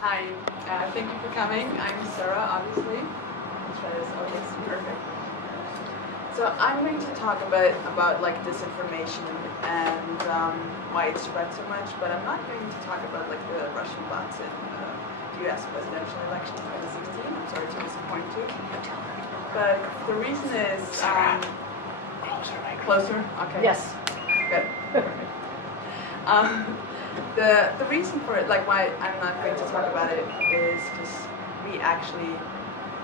Hi, thank you for coming. I'm Sarah, obviously. Let's try this. Oh, yes, perfect. So I'm going to talk a bit about like disinformation and why it spread so much, but I'm not going to talk about like the Russian bots in the U.S. presidential election 2016. I'm sorry to disappoint you. But the reason is closer. Okay. Yes. Good. Perfect. The reason for it, like why I'm not going to talk about it, is because we actually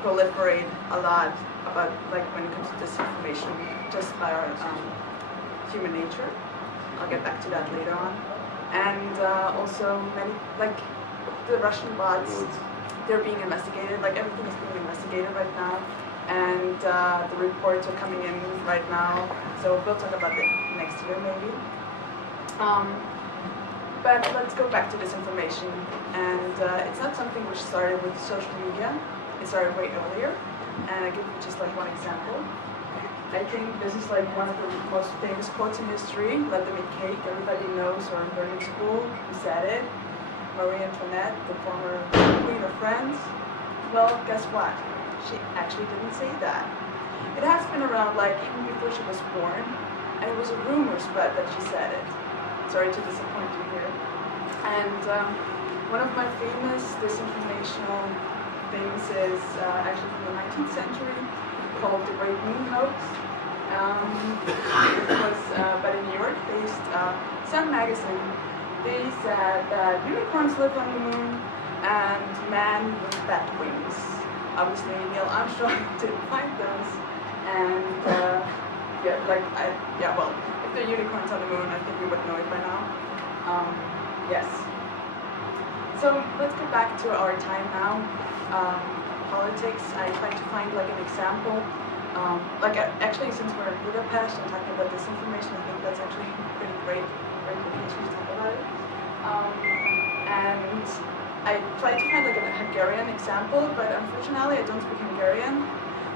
proliferate a lot about like when it comes to disinformation just by our human nature. I'll get back to that later on. And also many, like the Russian bots, they're being investigated, like everything is being investigated right now. And the reports are coming in right now. So we'll talk about it next year maybe. But let's go back to disinformation. And it's not something which started with social media. It started way earlier. And I'll give you just like one example. I think this is like one of the most famous quotes in history. Let them eat cake. Everybody knows or learned in school who said it. Marie Antoinette, the former queen of France. Well, guess what? She actually didn't say that. It has been around like even before she was born. And it was a rumor spread that she said it. Sorry to disappoint you here. And one of my famous disinformational things is actually from the 19th century, called the Great Moon Hoax. It was by the New York-based Sun magazine. They said that unicorns live on the moon and man with bat wings. Obviously, Neil Armstrong didn't find those, and well, if there are unicorns on the moon, I think we would know it by now. Yes. So let's go back to our time now. Politics. I try to find like an example. Actually, since we're in Budapest and talking about disinformation, I think that's actually pretty great location to talk about it. And I tried to find like a Hungarian example, but unfortunately I don't speak Hungarian,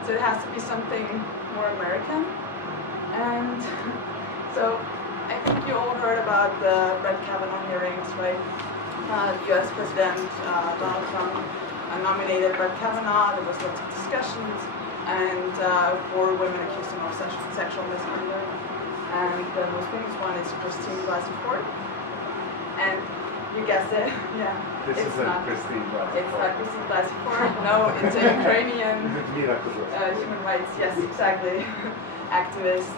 so it has to be something more American. And so I think you all heard about the Brett Kavanaugh hearings, right? U.S. President Donald Trump nominated Brett Kavanaugh. There was lots of discussions, and 4 women accused him of sexual misconduct. And the most famous one is Christine Blasey Ford. And you guessed it, yeah. It's not Christine Blasey Ford. It's not Christine Blasey Ford. No, it's a Ukrainian human rights, yes, exactly, activist.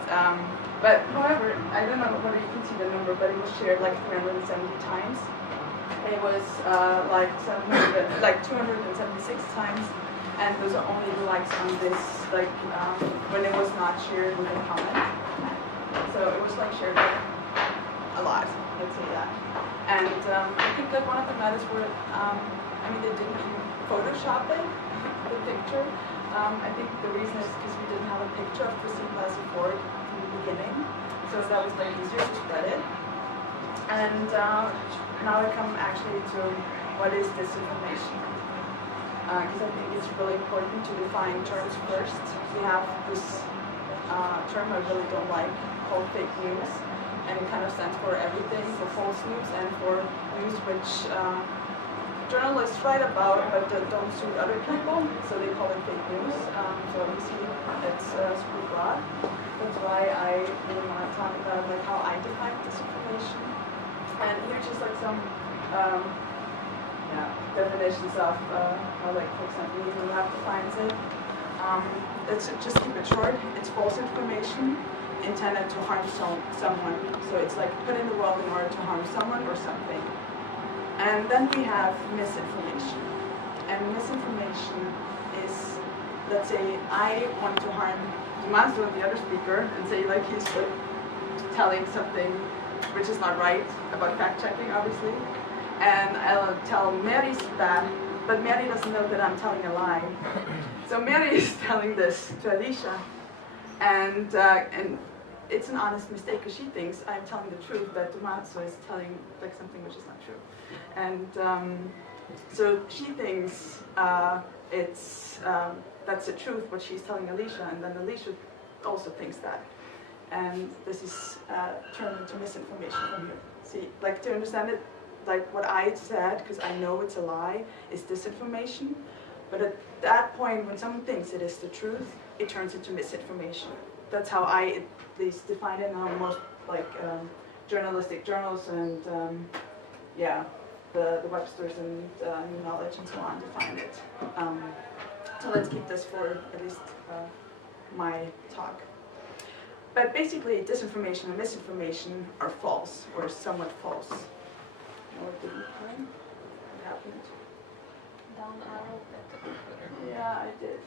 But however, I don't know whether you can see the number, but it was shared like 370 times. It was like 276 times, and those are only the likes on this, like when it was not shared with a comment. So it was like shared like a lot, let's say that. And I think that one of the matters were, they didn't even Photoshop it, the picture. I think the reason is because we didn't have a picture of Christine Blasey Ford in the beginning, so that was like easier to spread it. And now I come actually to what is disinformation, because I think it's really important to define terms first. We have this term I really don't like called fake news, and it kind of stands for everything, for false news and for news which journalists write about but don't suit other people, so they call it fake news. So you see, it's super broad. That's why I really want to talk about like how I define disinformation. And here's just like some definitions of how, like, for example, you have defines it. Let's just keep it short. It's false information intended to harm someone. So it's like put in the world in order to harm someone or something. And then we have misinformation. And misinformation is, let's say, I want to harm Master, the other speaker, and say like he's telling something which is not right, about fact-checking, obviously. And I'll tell Mary's that, but Mary doesn't know that I'm telling a lie. So Mary is telling this to Alicia, and it's an honest mistake because she thinks I'm telling the truth, but Tommaso is telling like something which is not true. And so she thinks that's the truth, what she's telling Alicia, and then Alicia also thinks that. And this is turned into misinformation from here. See, like, to understand it, like what I said, because I know it's a lie, is disinformation. But at that point, when someone thinks it is the truth, it turns into misinformation. That's how I at least define it, and how most like journalistic journals and yeah, the Websters and New Knowledge and so on define it. So let's keep this for at least my talk. But basically, disinformation and misinformation are false, or somewhat false. What happened? Down arrow at the computer. Yeah, I did.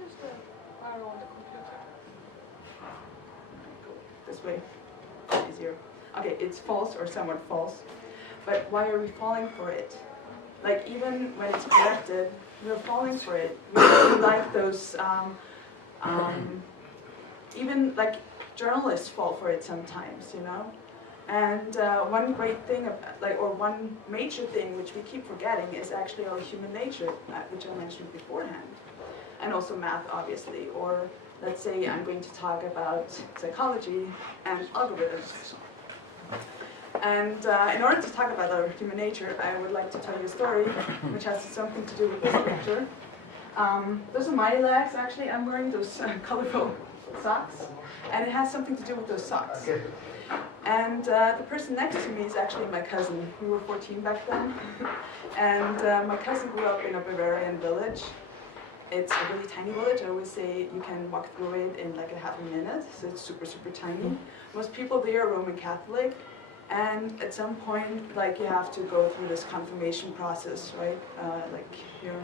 Just the arrow on the computer. Go this way. Easier. Okay, it's false or somewhat false. But why are we falling for it? Like, even when it's corrected, we're falling for it. We like those, even like journalists fall for it sometimes, you know? And one great thing, or one major thing which we keep forgetting is actually our human nature, which I mentioned beforehand. And also math, obviously. Or let's say I'm going to talk about psychology and algorithms. And in order to talk about our human nature, I would like to tell you a story which has something to do with this picture. Those are my legs, actually. I'm wearing those colorful socks. And it has something to do with those socks. And the person next to me is actually my cousin. We were 14 back then. And my cousin grew up in a Bavarian village. It's a really tiny village. I always say you can walk through it in like a half a minute. So it's super, super tiny. Most people there are Roman Catholic. And at some point, like, you have to go through this confirmation process, right? Like, you're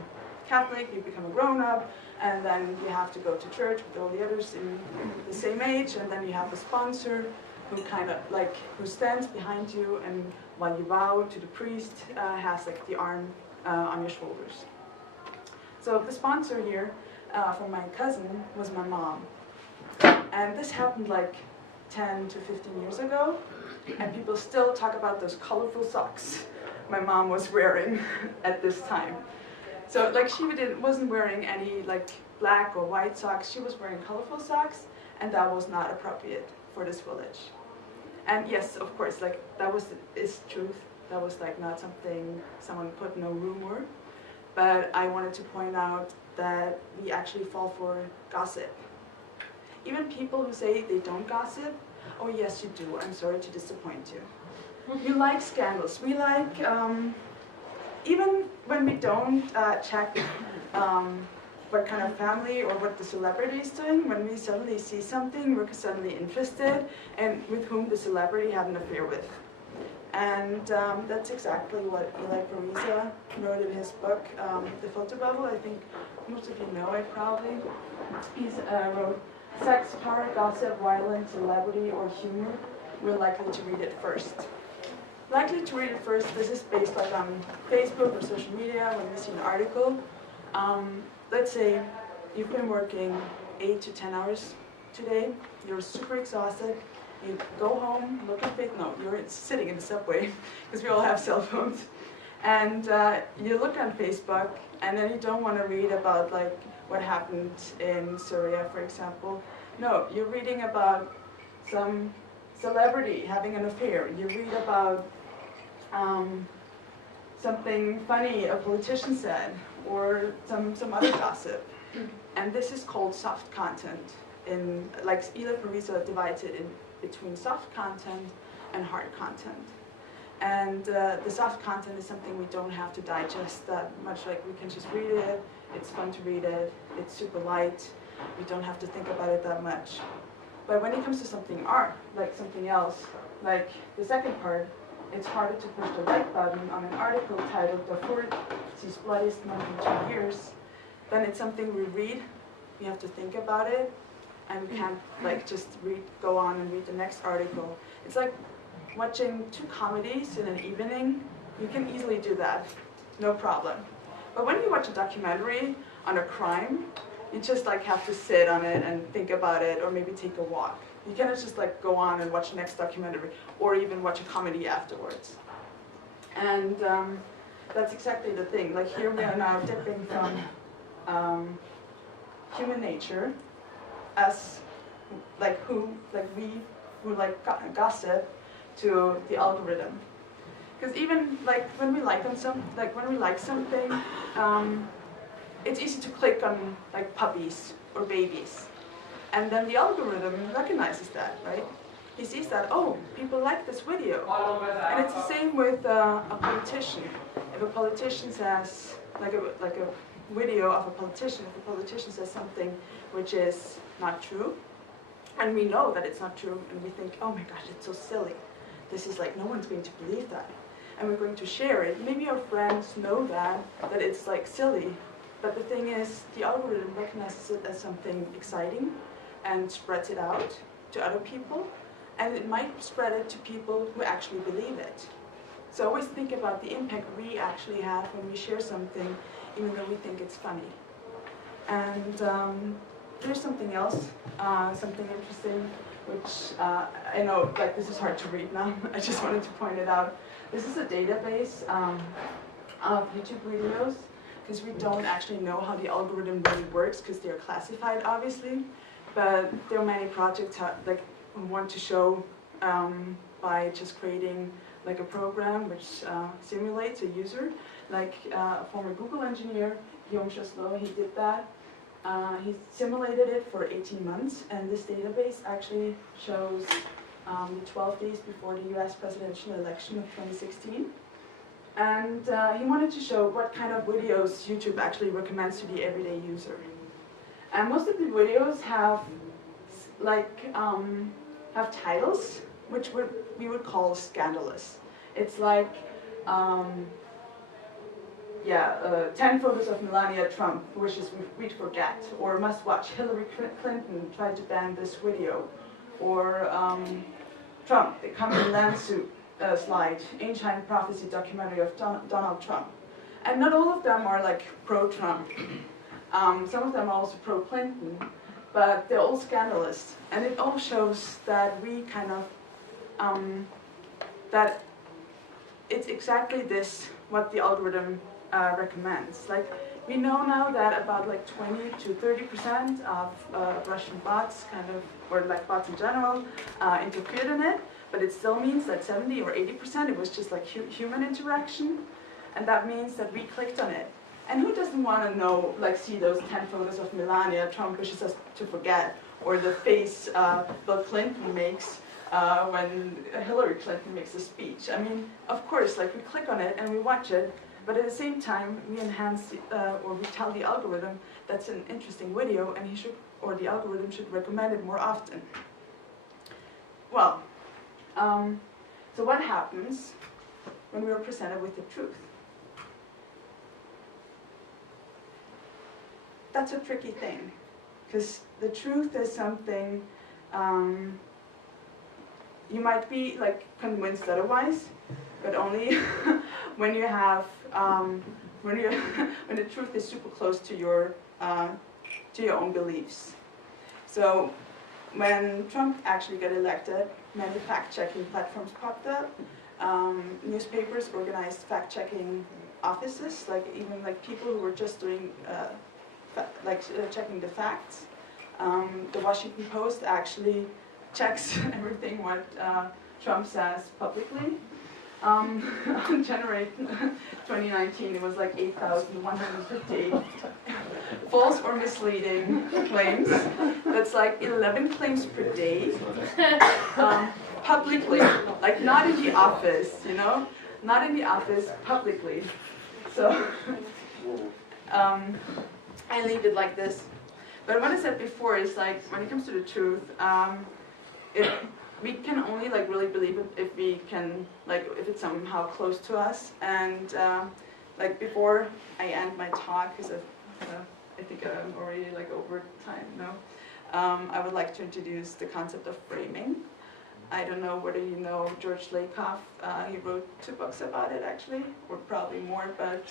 Catholic, you become a grown-up, and then you have to go to church with all the others in the same age, and then you have a sponsor who kind of, like, who stands behind you, and while you vow to the priest, has, like, the arm on your shoulders. So the sponsor here for my cousin was my mom. And this happened, like, 10 to 15 years ago. And people still talk about those colorful socks my mom was wearing at this time. So like she wasn't wearing any like black or white socks, she was wearing colorful socks, and that was not appropriate for this village. And yes, of course, like that is truth. That was like not something someone put in a rumor. But I wanted to point out that we actually fall for gossip. Even people who say they don't gossip, oh yes you do, I'm sorry to disappoint you. You like scandals. We like, even when we don't check what kind of family or what the celebrity is doing, when we suddenly see something, we're suddenly interested in with whom the celebrity had an affair with. And that's exactly what Eli Pariza wrote in his book, The Filter Bubble. I think most of you know it probably. He wrote, sex, power, gossip, violence, celebrity, or humor, we're likely to read it first. Likely to read it first, this is based like on Facebook or social media when you see an article. Let's say you've been working 8 to 10 hours today, you're super exhausted, you go home, look at Facebook, no, you're sitting in the subway, because we all have cell phones, and you look on Facebook, and then you don't want to read about like what happened in Syria, for example. No, you're reading about some celebrity having an affair. You read about something funny a politician said, or some other gossip. And this is called soft content. Like Eli Pariza divides it in between soft content and hard content. And the soft content is something we don't have to digest that much. Like we can just read it. It's fun to read it, it's super light, we don't have to think about it that much. But when it comes to something like something else, like the second part, it's harder to push the like button on an article titled "The 40th Bloodiest Month in 2 Years," then it's something we read, we have to think about it, and we can't like just go on and read the next article. It's like watching 2 comedies in an evening. You can easily do that, no problem. But when you watch a documentary on a crime, you just like have to sit on it and think about it, or maybe take a walk. You cannot just like go on and watch the next documentary, or even watch a comedy afterwards. And that's exactly the thing. Like here we are now dipping from human nature, as like we who like gossip, to the algorithm. Because even like when we like something, it's easy to click on like puppies or babies, and then the algorithm recognizes that, right? He sees that, oh, people like this video, and it's the same with a politician. If a politician says like a video of a politician, if a politician says something which is not true, and we know that it's not true, and we think, oh my gosh, it's so silly. This is like, no one's going to believe that. And we're going to share it. Maybe our friends know that it's like silly. But the thing is, the algorithm recognizes it as something exciting and spreads it out to other people. And it might spread it to people who actually believe it. So always think about the impact we actually have when we share something, even though we think it's funny. And there's something else, something interesting, which I know, like, this is hard to read now. I just wanted to point it out. This is a database of YouTube videos, because we don't actually know how the algorithm really works, because they're classified, obviously. But there are many projects who want to show by just creating like a program which simulates a user. Like a former Google engineer, Guillaume Chasselot, he did that. He simulated it for 18 months, and this database actually shows 12 days before the US presidential election of 2016. And he wanted to show what kind of videos YouTube actually recommends to the everyday user. And most of the videos have have titles which we would call scandalous. It's like 10 photos of Melania Trump wishes we'd forget, or must watch Hillary Clinton try to ban this video, or Trump, the coming land suit slide, ancient prophecy documentary of Donald Trump. And not all of them are like pro-Trump. Some of them are also pro-Clinton, but they're all scandalous. And it all shows that we kind of, that it's exactly this, what the algorithm recommends. Like, we know now that about like 20 to 30% of Russian bots or like bots in general, interfered in it, but it still means that 70 or 80% it was just like human interaction, and that means that we clicked on it. And who doesn't want to know, like, see those 10 photos of Melania Trump wishes us to forget, or the face Bill Clinton makes when Hillary Clinton makes a speech? I mean, of course, like, we click on it and we watch it, but at the same time, we enhance, or we tell the algorithm that's an interesting video, and the algorithm should recommend it more often. Well, so what happens when we are presented with the truth? That's a tricky thing, because the truth is something you might be like convinced otherwise, but only when you have when the truth is super close to your own beliefs. So when Trump actually got elected, many fact-checking platforms popped up. Newspapers organized fact-checking offices, like even like people who were just doing checking the facts. The Washington Post actually checks everything what Trump says publicly. On January 2019, it was like 8,158 false or misleading claims. That's like 11 claims per day, publicly, like not in the office, you know, not in the office, publicly. So I leave it like this. But what I said before is, like, when it comes to the truth, we can only like really believe it if we can, like, if it's somehow close to us. And like before I end my talk, because I think I'm already like over time now, I would like to introduce the concept of framing. I don't know whether you know George Lakoff. He wrote 2 books about it, actually, or probably more, but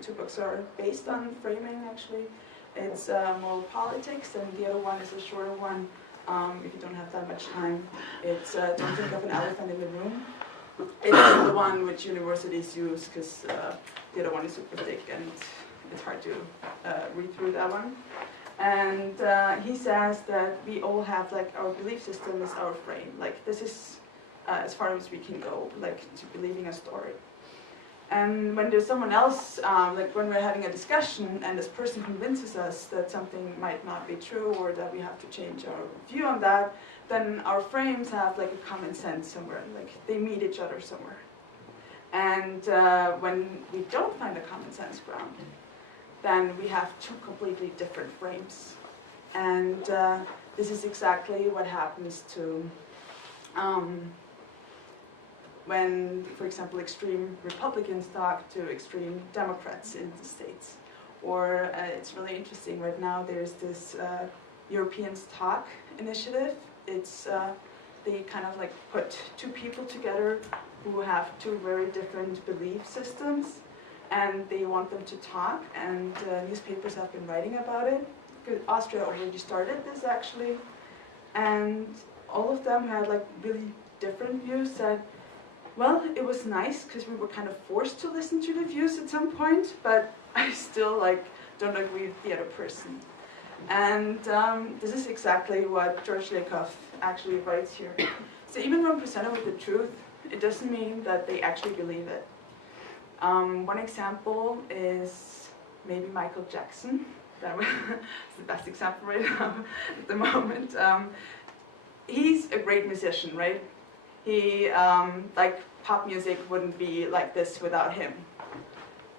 2 books are based on framing, actually. It's Moral Politics, and the other one is a shorter one. If you don't have that much time, it's Don't Think of an Elephant in the Room. It's the one which universities use, because the other one is super thick and it's hard to read through that one. And he says that we all have, like, our belief system is our frame. Like, this is as far as we can go, like, to believing a story. And when there's someone else, like when we're having a discussion and this person convinces us that something might not be true or that we have to change our view on that, then our frames have like a common sense somewhere, like they meet each other somewhere. And when we don't find a common sense ground, then we have two completely different frames. And this is exactly what happens to when, for example, extreme Republicans talk to extreme Democrats in the States. Or it's really interesting right now, there's this Europeans Talk initiative. It's, they kind of like put two people together who have two very different belief systems, and they want them to talk, and newspapers have been writing about it. Austria already started this actually, and all of them had like really different views. Said, well, it was nice because we were kind of forced to listen to the views at some point, but I still like don't agree with the other person. And this is exactly what George Lakoff actually writes here. So even when presented with the truth, it doesn't mean that they actually believe it. One example is maybe Michael Jackson. That was the best example right now at the moment. He's a great musician, right? He, like, pop music wouldn't be like this without him.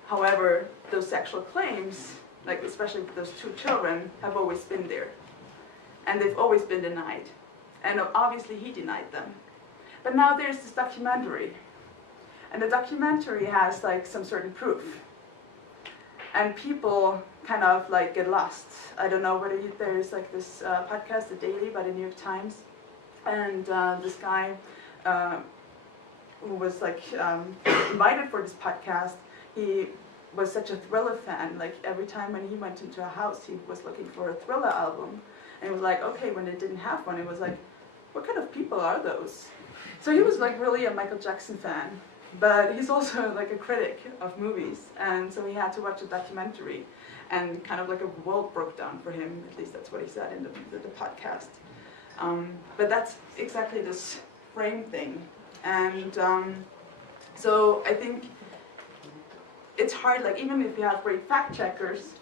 However, those sexual claims, like especially with those two children, have always been there. And they've always been denied. And obviously he denied them. But now there's this documentary. And the documentary has like some certain proof. And people kind of like get lost. I don't know whether there's like this podcast, The Daily by the New York Times. And this guy who was like invited for this podcast, he was such a Thriller fan. Like every time when he went into a house, he was looking for a Thriller album. And he was like, okay, when they didn't have one, it was like, what kind of people are those? So he was like really a Michael Jackson fan. But he's also like a critic of movies, and so he had to watch a documentary, and kind of like a world broke down for him. At least that's what he said in the podcast. But that's exactly this frame thing, and so I think it's hard. Like even if you have great fact checkers,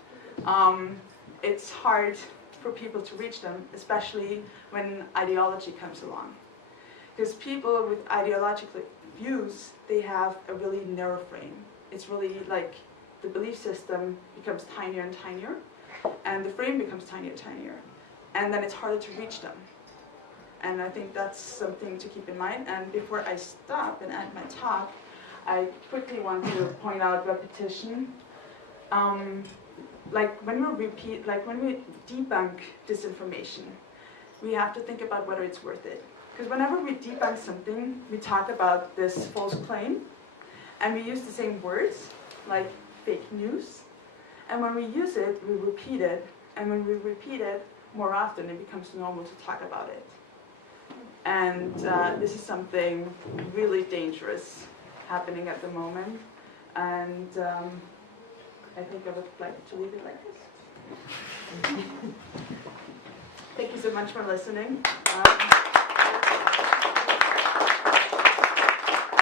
it's hard for people to reach them, especially when ideology comes along, because people with ideological views, they have a really narrow frame. It's really like the belief system becomes tinier and tinier, and the frame becomes tinier and tinier, and then it's harder to reach them. And I think that's something to keep in mind. And before I stop and end my talk, I quickly want to point out repetition. Like when we debunk disinformation, we have to think about whether it's worth it. Because whenever we debunk something, we talk about this false claim, and we use the same words, like fake news, and when we use it, we repeat it, and when we repeat it more often, it becomes normal to talk about it. And this is something really dangerous happening at the moment, and I think I would like to leave it like this. Thank you so much for listening.